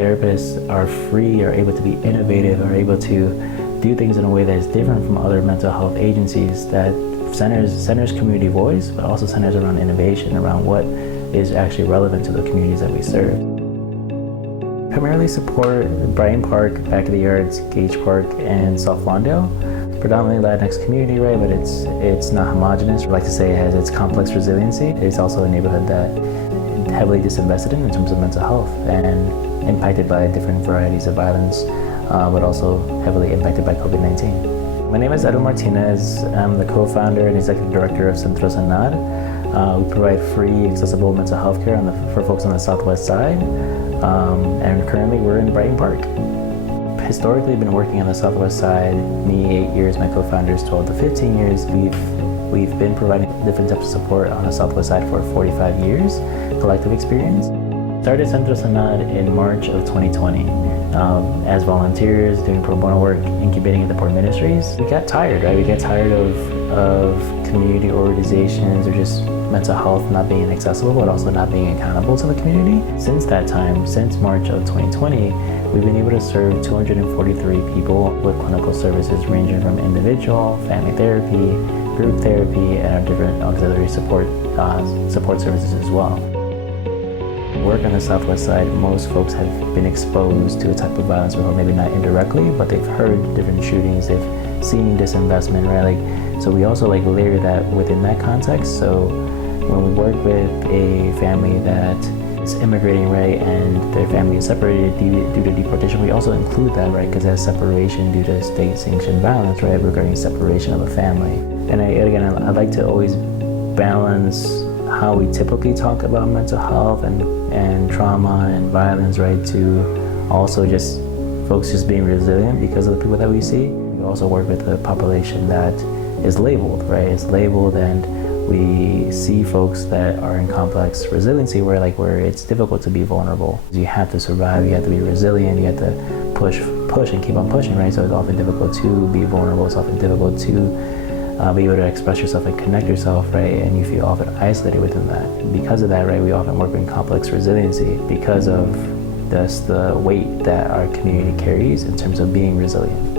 therapists are free, are able to be innovative, are able to do things in a way that is different from other mental health agencies, that centers community voice, but also centers around innovation, around what is actually relevant to the communities that we serve. Primarily support Brighton Park, Back of the Yards, Gage Park, and South Lawndale. Predominantly Latinx community, right? But it's not homogenous. I like to say it has its complex resiliency. It's also a neighborhood that heavily disinvested in terms of mental health and impacted by different varieties of violence, but also heavily impacted by COVID-19. My name is Edwin Martinez. I'm the co-founder and executive director of Centro, Sanar. We provide free, accessible mental health care for folks on the southwest side. And currently we're in Brighton Park. Historically been working on the southwest side, me 8 years, my co-founders 12 to 15 years. We've been providing different types of support on the southwest side for 45 years, collective experience. Started Centro Sanar in March of 2020 as volunteers doing pro bono work, incubating at the Port Ministries. We got tired, right? We got tired of community organizations or just mental health not being accessible, but also not being accountable to the community. Since that time, since March of 2020, we've been able to serve 243 people with clinical services ranging from individual, family therapy, group therapy, and our different auxiliary support services as well. Work on the southwest side, most folks have been exposed to a type of violence before, maybe not indirectly, but they've heard different shootings, they've seen disinvestment, right? So we also layer that within that context. So when we work with a family that is immigrating, right, and their family is separated due to deportation, we also include that, right, because that's separation due to state-sanctioned violence, right, regarding separation of a family. And I like to always balance how we typically talk about mental health and trauma and violence, right, to also just folks just being resilient because of the people that we see. We also work with a population that is labeled, right? It's labeled, and we see folks that are in complex resiliency where it's difficult to be vulnerable. You have to survive, you have to be resilient, you have to push and keep on pushing, right? So it's often difficult to be vulnerable, it's often difficult to be able to express yourself and connect yourself, right? And you feel often isolated within that. Because of that, right, we often work in complex resiliency because of the weight that our community carries in terms of being resilient.